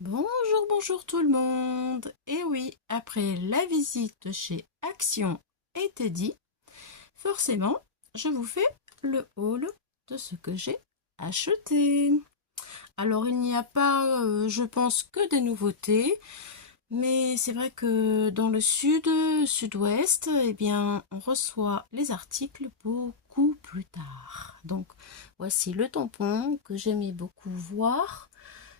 Bonjour, bonjour tout le monde. Et oui, après la visite chez Action et Teddy, forcément, je vous fais le haul de ce que j'ai acheté. Alors, il n'y a pas, je pense, que des nouveautés, mais c'est vrai que dans le sud-ouest, eh bien, on reçoit les articles beaucoup plus tard. Donc, voici le tampon que j'aimais beaucoup voir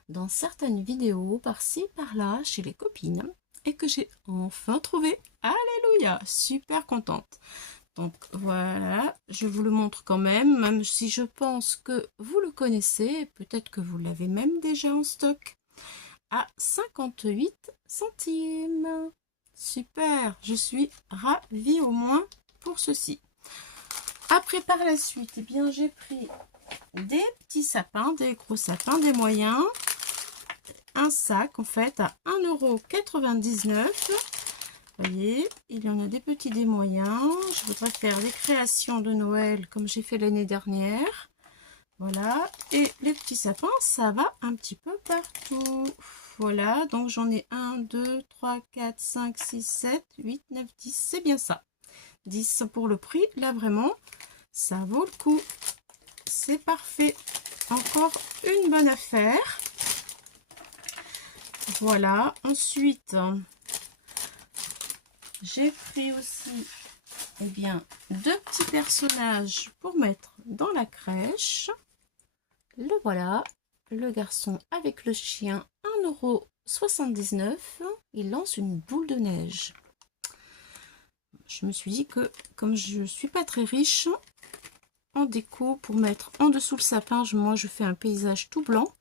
dans certaines vidéos par-ci par-là chez les copines et que j'ai enfin trouvé. Alléluia, super contente. Donc voilà, je vous le montre quand même, même si je pense que vous le connaissez, peut-être que vous l'avez même déjà en stock, à 58 centimes. Super, je suis ravie au moins pour ceci. Après par la suite, eh bien j'ai pris des petits sapins, des gros sapins, des moyens, un sac en fait à 1,99 €. Vous voyez, il y en a des petits, des moyens. Je voudrais faire des créations de Noël comme j'ai fait l'année dernière. Voilà, et les petits sapins, ça va un petit peu partout. Voilà, donc j'en ai 1, 2, 3, 4, 5, 6, 7, 8, 9, 10. C'est bien ça. 10 pour le prix. Là, vraiment, ça vaut le coup. C'est parfait. Encore une bonne affaire. Voilà, ensuite, j'ai pris aussi bien, deux petits personnages pour mettre dans la crèche. Le voilà, le garçon avec le chien, 1,79 €. Il lance une boule de neige. Je me suis dit que, comme je ne suis pas très riche, en déco, pour mettre en dessous le sapin, moi je fais un paysage tout blanc,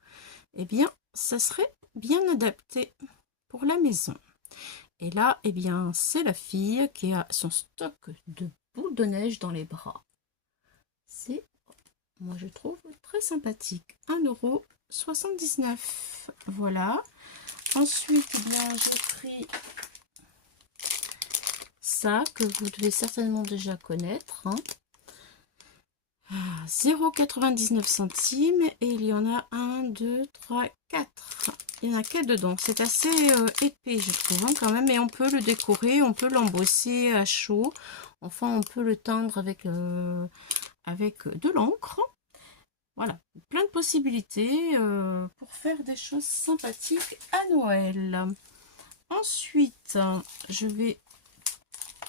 eh bien, ça serait bien adapté pour la maison. Et là, eh bien, c'est la fille qui a son stock de boules de neige dans les bras. C'est, moi je trouve, très sympathique. 1,79 €. Voilà. Ensuite, eh bien, j'ai pris ça que vous devez certainement déjà connaître. 0,99 centimes. Et il y en a 1, 2, 3, 4. Il y en a 4 dedans. C'est assez épais, je trouve, quand même. Et on peut le décorer, on peut l'embosser à chaud. Enfin, on peut le teindre avec de l'encre. Voilà, plein de possibilités pour faire des choses sympathiques à Noël. Ensuite, je vais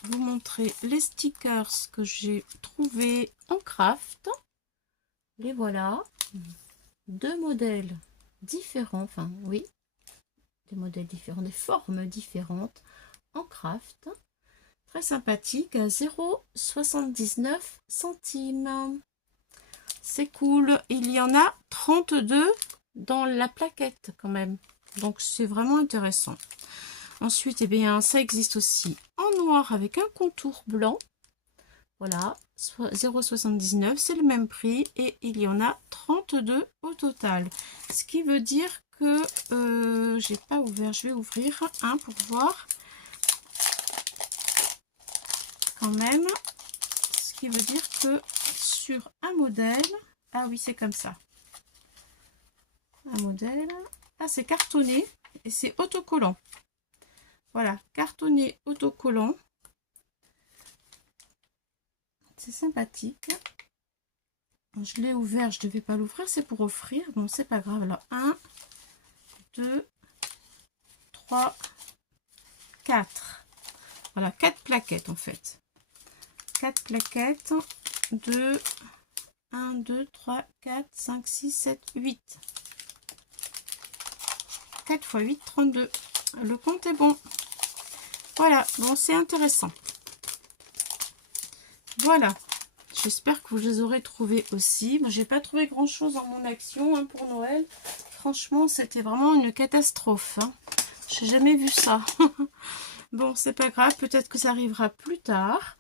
vous montrer les stickers que j'ai trouvés en craft. Les voilà. Deux modèles différents, enfin oui, des modèles différents, des formes différentes en craft. Très sympathique, à 0,79 centimes. C'est cool. Il y en a 32 dans la plaquette quand même. Donc c'est vraiment intéressant. Ensuite, eh bien, ça existe aussi en noir avec un contour blanc. Voilà, 0,79, c'est le même prix et il y en a 32 au total. Ce qui veut dire que j'ai pas ouvert, je vais ouvrir un pour voir quand même. Ce qui veut dire que sur un modèle, ah oui, c'est comme ça. Un modèle, ah c'est cartonné et c'est autocollant. Voilà, cartonné autocollant. C'est sympathique. Je l'ai ouvert, je ne devais pas l'ouvrir, c'est pour offrir. Bon, c'est pas grave. Alors, 1, 2, 3, 4. Voilà, 4 plaquettes en fait. 4 plaquettes. 2, 1, 2, 3, 4, 5, 6, 7, 8. 4 x 8, 32. Le compte est bon. Voilà, bon, c'est intéressant. Voilà. J'espère que vous les aurez trouvés aussi. Moi, j'ai pas trouvé grand chose en mon action pour Noël. Franchement, c'était vraiment une catastrophe. J'ai jamais vu ça. Bon, c'est pas grave. Peut-être que ça arrivera plus tard.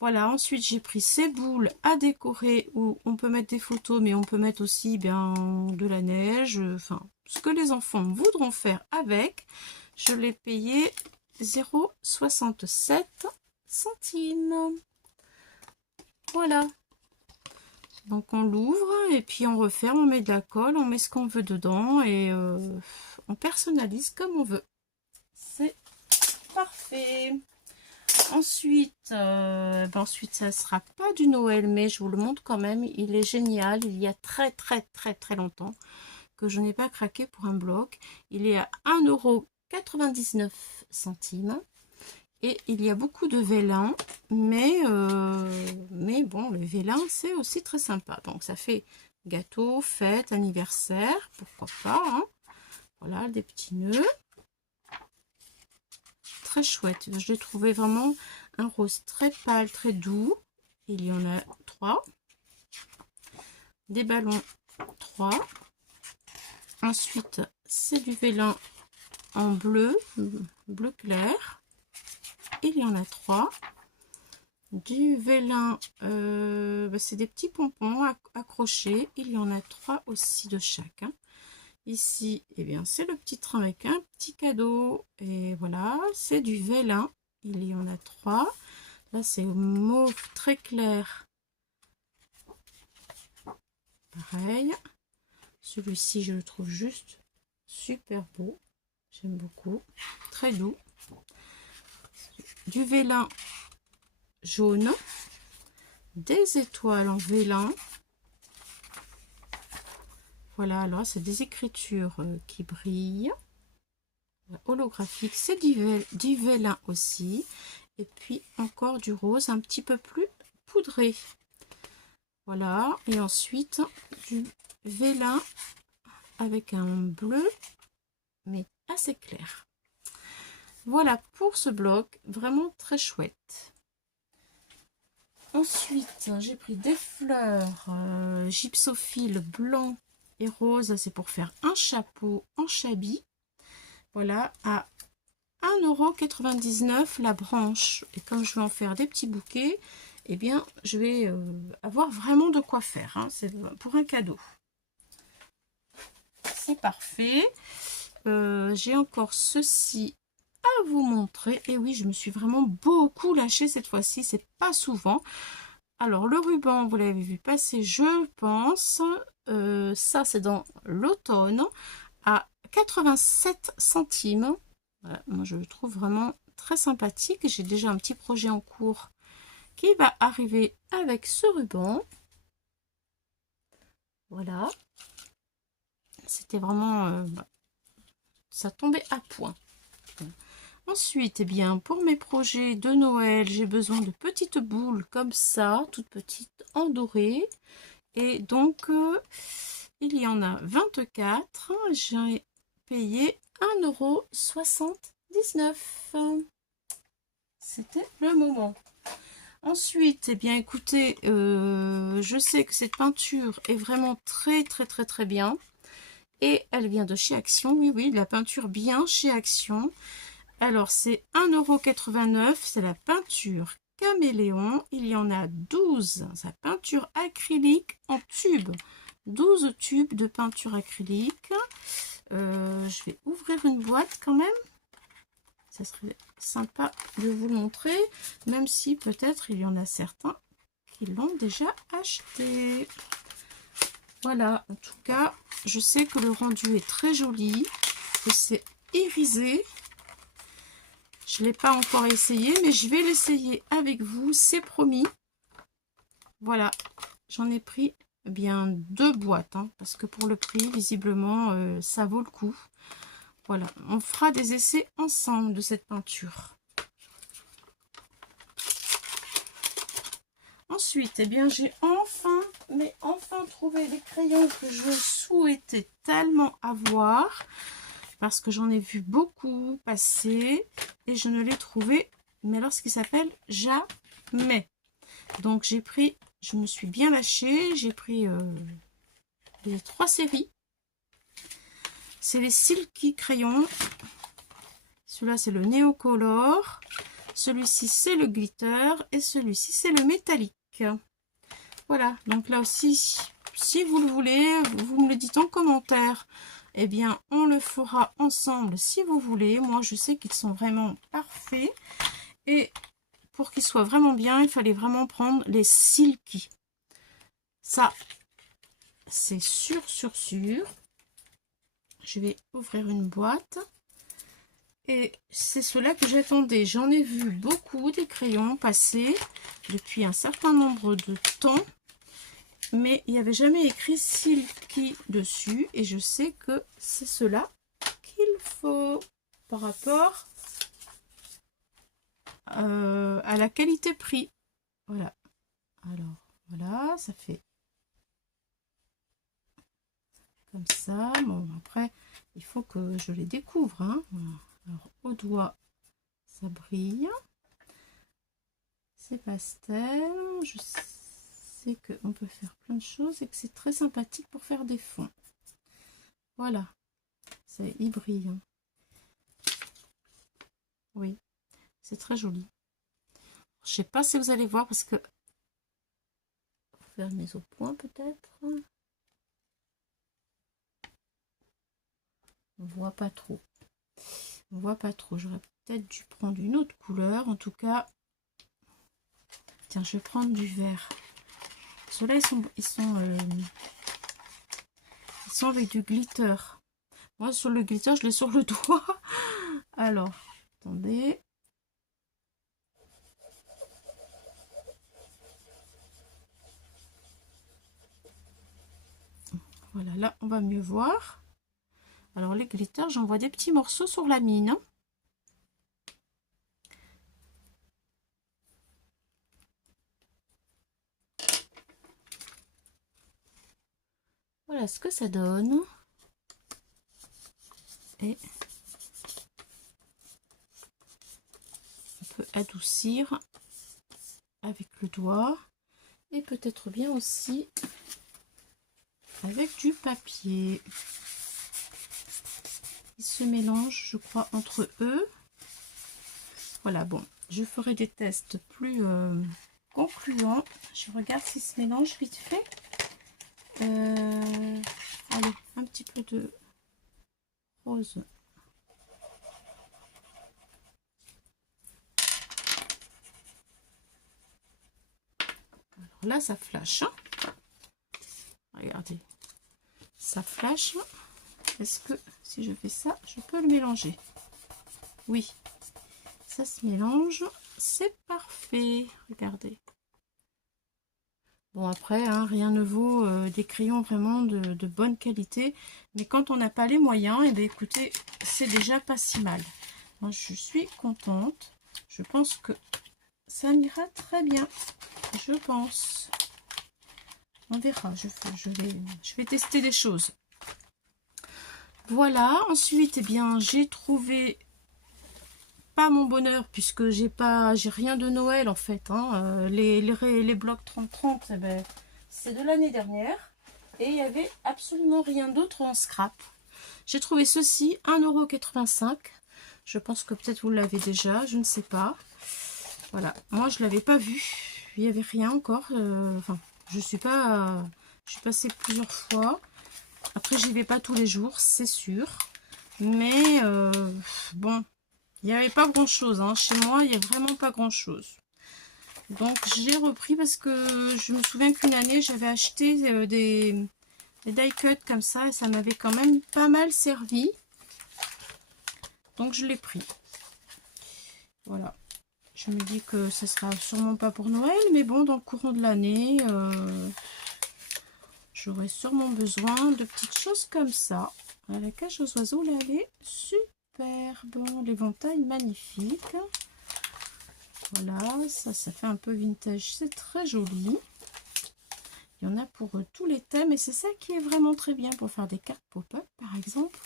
Voilà. Ensuite, j'ai pris ces boules à décorer où on peut mettre des photos, mais on peut mettre aussi bien de la neige. Enfin, ce que les enfants voudront faire avec. Je l'ai payé 0,67 centimes. Voilà. Donc on l'ouvre et puis on referme, on met de la colle, on met ce qu'on veut dedans et on personnalise comme on veut. C'est parfait. Ensuite, ensuite ça sera pas du Noël, mais je vous le montre quand même. Il est génial. Il y a très longtemps que je n'ai pas craqué pour un bloc. Il est à 1,99 € et il y a beaucoup de vélin, mais bon, le vélin c'est aussi très sympa. Donc ça fait gâteau, fête, anniversaire, pourquoi pas, hein. Voilà, des petits nœuds. Très chouette. Je l'ai trouvé vraiment un rose très pâle, très doux. Il y en a 3. Des ballons 3. Ensuite, c'est du vélin en bleu, bleu clair. Il y en a 3. Du vélin, c'est des petits pompons accrochés. Il y en a 3 aussi de chaque. Hein. Ici, eh bien, c'est le petit train avec un petit cadeau. Et voilà, c'est du vélin. Il y en a 3. Là, c'est mauve très clair. Pareil. Celui-ci, je le trouve juste super beau. J'aime beaucoup. Très doux. Du vélin jaune. Des étoiles en vélin. Voilà, alors c'est des écritures qui brillent. Holographique, c'est du vélin aussi. Et puis encore du rose un petit peu plus poudré. Voilà, et ensuite du vélin avec un bleu, mais assez clair. Voilà pour ce bloc, vraiment très chouette. Ensuite, j'ai pris des fleurs gypsophile blanc et rose, c'est pour faire un chapeau en chabi. Voilà, à 1,99 € la branche. Et comme je vais en faire des petits bouquets, eh bien, je vais avoir vraiment de quoi faire. Hein. C'est pour un cadeau. C'est parfait. J'ai encore ceci à vous montrer. Et oui, je me suis vraiment beaucoup lâchée cette fois-ci. C'est pas souvent. Alors, le ruban, vous l'avez vu passer, je pense. Ça, c'est dans l'automne à 87 centimes. Voilà, moi, je le trouve vraiment très sympathique. J'ai déjà un petit projet en cours qui va arriver avec ce ruban. Voilà. C'était vraiment... ça tombait à point. Ensuite, eh bien, pour mes projets de Noël, j'ai besoin de petites boules comme ça, toutes petites, en doré. Et donc, il y en a 24. J'ai payé 1,79 €. C'était le moment. Ensuite, eh bien, écoutez, je sais que cette peinture est vraiment très bien. Et elle vient de chez Action. Oui, oui, de la peinture bien chez Action. Alors, c'est 1,89 €. C'est la peinture Caméléon. Il y en a 12. C'est la peinture acrylique en tube. 12 tubes de peinture acrylique. Je vais ouvrir une boîte quand même. Ça serait sympa de vous le montrer, même si peut-être il y en a certains qui l'ont déjà acheté. Voilà, en tout cas, je sais que le rendu est très joli, que c'est irisé. Je ne l'ai pas encore essayé, mais je vais l'essayer avec vous, c'est promis. Voilà, j'en ai pris bien 2 boîtes, hein, parce que pour le prix, visiblement, ça vaut le coup. Voilà, on fera des essais ensemble de cette peinture. Ensuite, eh bien, j'ai enfin trouvé les crayons que je souhaitais tellement avoir. Parce que j'en ai vu beaucoup passer et je ne l'ai trouvé, mais alors ce qui s'appelle jamais. Donc j'ai pris, je me suis bien lâchée, j'ai pris les 3 séries. C'est les Silky crayons. Celui-là c'est le Neocolor. Celui-ci c'est le glitter et celui-ci c'est le métallique. Voilà, donc là aussi, si vous le voulez, vous me le dites en commentaire. Eh bien, on le fera ensemble si vous voulez. Moi, je sais qu'ils sont vraiment parfaits. Et pour qu'ils soient vraiment bien, il fallait vraiment prendre les Silky. Ça, c'est sûr, sûr, sûr. Je vais ouvrir une boîte. Et c'est cela que j'attendais. J'en ai vu beaucoup des crayons passer depuis un certain nombre de temps. Mais il n'y avait jamais écrit Silky dessus. Et je sais que c'est cela qu'il faut par rapport à la qualité-prix. Voilà. Alors, voilà, ça fait comme ça. Bon, après, il faut que je les découvre. Hein. Voilà. Alors, au doigt, ça brille. C'est pastel. Je sais qu'on peut faire plein de choses et que c'est très sympathique pour faire des fonds. Voilà. Il brille. Hein. Oui, c'est très joli. Je sais pas si vous allez voir parce que... faire mes au point peut-être. On voit pas trop. On voit pas trop. J'aurais peut-être dû prendre une autre couleur. En tout cas, tiens, je vais prendre du vert. Ceux-là, ils sont avec du glitter. Moi, sur le glitter, je l'ai sur le doigt. Alors, attendez. Voilà, là, on va mieux voir. Alors, les glitters, j'envoie des petits morceaux sur la mine. Voilà ce que ça donne. Et on peut adoucir avec le doigt. Et peut-être bien aussi avec du papier. Ils se mélangent, je crois, entre eux. Voilà, bon, je ferai des tests plus concluants. Je regarde s'ils se mélangent vite fait. Allez, un petit peu de rose. Alors là, ça flash. Hein. Regardez, ça flash. Est-ce que si je fais ça, je peux le mélanger? Oui, ça se mélange. C'est parfait. Regardez. Bon, après, hein, rien ne vaut des crayons vraiment de bonne qualité. Mais quand on n'a pas les moyens, et bien écoutez, c'est déjà pas si mal. Moi, je suis contente. Je pense que ça m'ira très bien. Je pense. On verra. Je vais tester des choses. Voilà. Ensuite, eh bien, j'ai trouvé pas mon bonheur puisque j'ai rien de Noël en fait. Hein. Les blocs 30-30, eh ben, c'est de l'année dernière. Et il n'y avait absolument rien d'autre en scrap. J'ai trouvé ceci, 1,85 €. Je pense que peut-être vous l'avez déjà, je ne sais pas. Voilà, moi je l'avais pas vu. Il n'y avait rien encore. Enfin, je suis passée plusieurs fois. Après, j'y vais pas tous les jours, c'est sûr. Mais bon, il n'y avait pas grand chose. Hein. Chez moi, il n'y a vraiment pas grand chose. Donc, j'ai repris parce que je me souviens qu'une année, j'avais acheté des die cuts comme ça. Et ça m'avait quand même pas mal servi. Donc, je l'ai pris. Voilà. Je me dis que ce sera sûrement pas pour Noël. Mais bon, dans le courant de l'année, j'aurai sûrement besoin de petites choses comme ça. La cage aux oiseaux, là, elle est superbe. L'éventail magnifique. Voilà, ça fait un peu vintage. C'est très joli. Il y en a pour tous les thèmes. Et c'est ça qui est vraiment très bien pour faire des cartes pop-up, par exemple.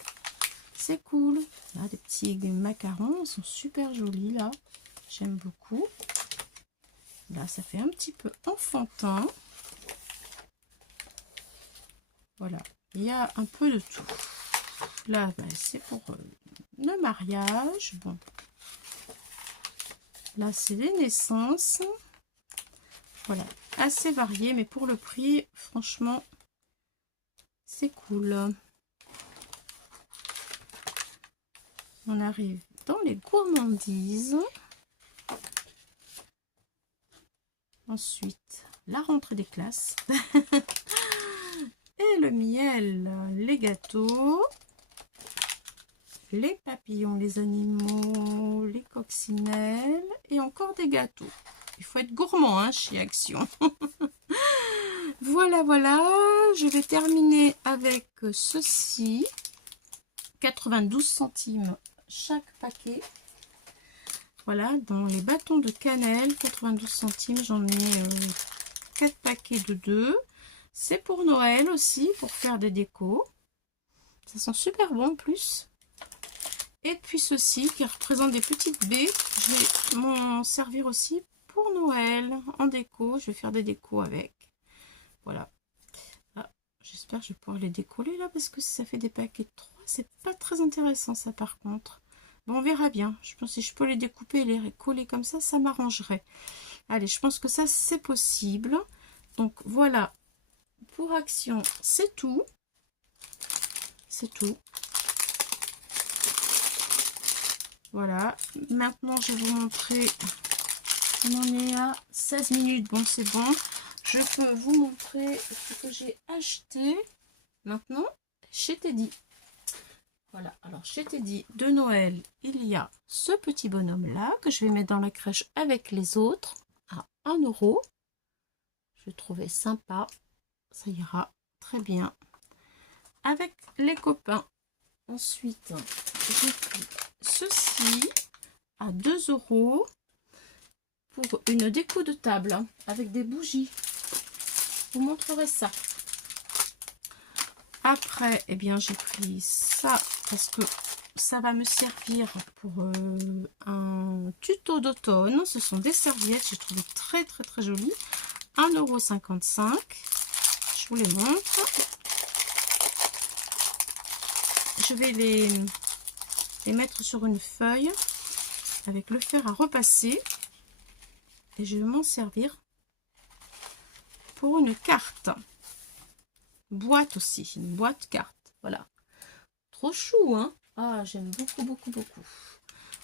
C'est cool. Là, des petits macarons. Ils sont super jolis, là. J'aime beaucoup. Là, ça fait un petit peu enfantin. Voilà. Il y a un peu de tout. Là, ben, c'est pour le mariage. Bon. Là, c'est les naissances. Voilà. Assez varié, mais pour le prix, franchement, c'est cool. On arrive dans les gourmandises. Ensuite, la rentrée des classes. Et le miel, les gâteaux, les papillons, les animaux, les coccinelles et encore des gâteaux. Il faut être gourmand hein, chez Action. Voilà, voilà. Je vais terminer avec ceci. 92 centimes chaque paquet. Voilà, dans les bâtons de cannelle, 92 centimes, j'en ai 4 paquets de 2. C'est pour Noël aussi, pour faire des décos. Ça sent super bon en plus. Et puis ceci qui représente des petites baies. Je vais m'en servir aussi pour Noël en déco. Je vais faire des décos avec. Voilà. Ah, j'espère que je vais pouvoir les décoller là parce que si ça fait des paquets de 3, c'est pas très intéressant ça par contre. Bon, on verra bien. Je pense que si je peux les découper et les coller comme ça m'arrangerait. Allez, je pense que ça, c'est possible. Donc, voilà. Pour Action, c'est tout. C'est tout. Voilà. Maintenant, je vais vous montrer. On en est à 16 minutes. Bon, c'est bon. Je peux vous montrer ce que j'ai acheté maintenant chez Teddy. Voilà, alors chez Teddy de Noël, il y a ce petit bonhomme là que je vais mettre dans la crèche avec les autres à 1 €. Je trouvais sympa, ça ira très bien avec les copains. Ensuite, j'ai pris ceci à 2 € pour une déco de table hein, avec des bougies. Je vous montrerai ça. Après, eh bien, j'ai pris ça parce que ça va me servir pour un tuto d'automne. Ce sont des serviettes, j'ai trouvé très très très jolies. 1,55 €. Je vous les montre. Je vais les mettre sur une feuille avec le fer à repasser. Et je vais m'en servir pour une carte. Boîte aussi, une boîte carte. Voilà. Trop chou, hein? Ah, j'aime beaucoup, beaucoup, beaucoup.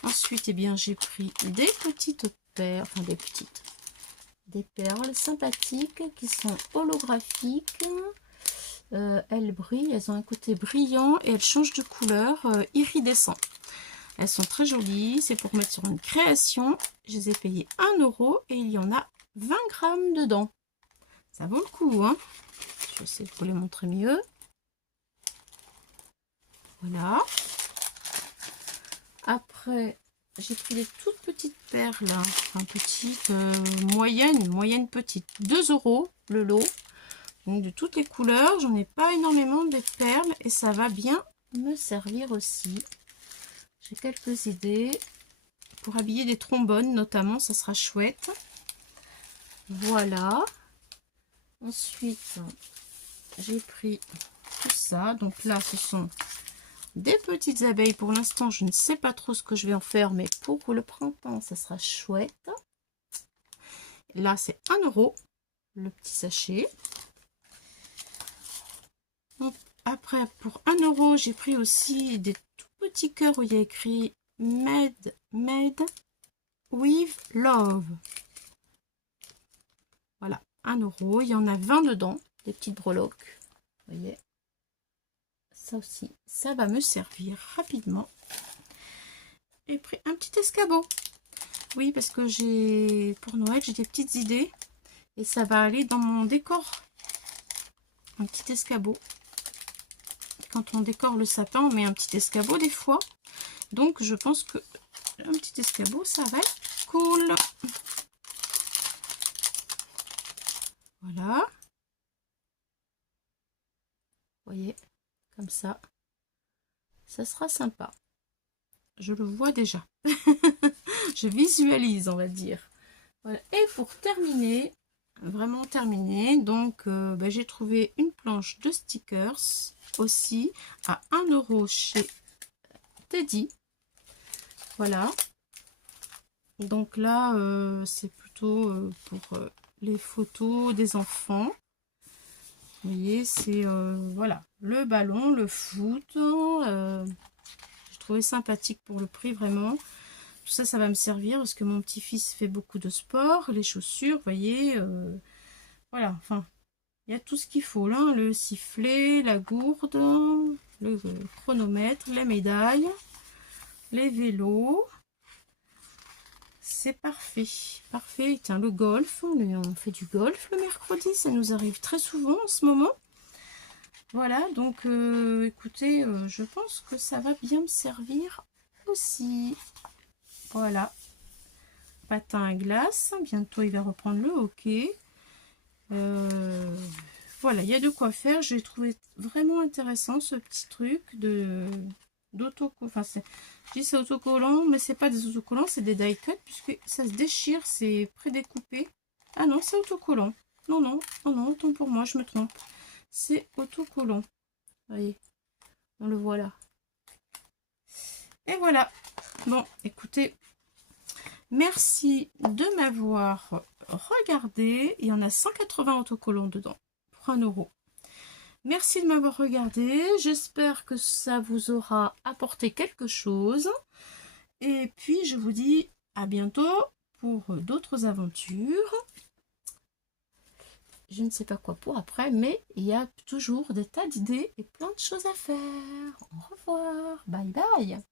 Ensuite, eh bien, j'ai pris des petites perles, enfin des perles sympathiques qui sont holographiques. Elles brillent, elles ont un côté brillant et elles changent de couleur iridescent. Elles sont très jolies, c'est pour mettre sur une création. Je les ai payées 1 € et il y en a 20 grammes dedans. Ça vaut le coup, hein? Je vais essayer de vous les montrer mieux. Voilà. Après, j'ai pris les toutes petites perles, enfin petites, moyenne petite. 2 € le lot. Donc de toutes les couleurs, j'en ai pas énormément de perles et ça va bien me servir aussi. J'ai quelques idées pour habiller des trombones notamment, ça sera chouette. Voilà. Ensuite, j'ai pris tout ça. Donc là, ce sont des petites abeilles. Pour l'instant, je ne sais pas trop ce que je vais en faire, mais pour le printemps, ça sera chouette. Là, c'est 1 € le petit sachet. Donc, après, pour 1 €, j'ai pris aussi des tout petits cœurs où il y a écrit Made with Love. Voilà, 1 €. Il y en a 20 dedans, des petites breloques. Vous voyez, ça aussi, ça va me servir rapidement. Et pris un petit escabeau. Oui, parce que pour Noël, j'ai des petites idées. Et ça va aller dans mon décor. Un petit escabeau. Quand on décore le sapin, on met un petit escabeau des fois. Donc, je pense que un petit escabeau, ça va être cool. Voilà. Vous voyez, comme ça. Ça sera sympa. Je le vois déjà. Je visualise, on va dire. Voilà. Et pour terminer, vraiment terminer, donc j'ai trouvé une planche de stickers aussi à 1 € chez Teddy. Voilà. Donc là, c'est plutôt pour les photos des enfants. Vous voyez, c'est voilà, le ballon, le foot. J'ai trouvé sympathique pour le prix, vraiment. Tout ça, ça va me servir parce que mon petit-fils fait beaucoup de sport. Les chaussures, vous voyez, Voilà, enfin, il y a tout ce qu'il faut là, hein, le sifflet, la gourde, le chronomètre, les médailles, les vélos. C'est parfait, parfait. Tiens, le golf, on fait du golf le mercredi, ça nous arrive très souvent en ce moment. Voilà, donc écoutez, je pense que ça va bien me servir aussi. Voilà, patin à glace, bientôt il va reprendre le hockey. Voilà, il y a de quoi faire. J'ai trouvé vraiment intéressant ce petit truc de d'autocollant. Enfin, je dis c'est autocollant, mais c'est pas des autocollants, c'est des die cut puisque ça se déchire, c'est prédécoupé. Ah non, c'est autocollant. Non, non, non, non, autant pour moi, je me trompe. C'est autocollant. Vous voyez, on le voit là. Et voilà. Bon, écoutez, merci de m'avoir regardé. Il y en a 180 autocollants dedans pour 1 €. Merci de m'avoir regardé. J'espère que ça vous aura apporté quelque chose. Et puis, je vous dis à bientôt pour d'autres aventures. Je ne sais pas quoi pour après, mais il y a toujours des tas d'idées et plein de choses à faire. Au revoir. Bye bye.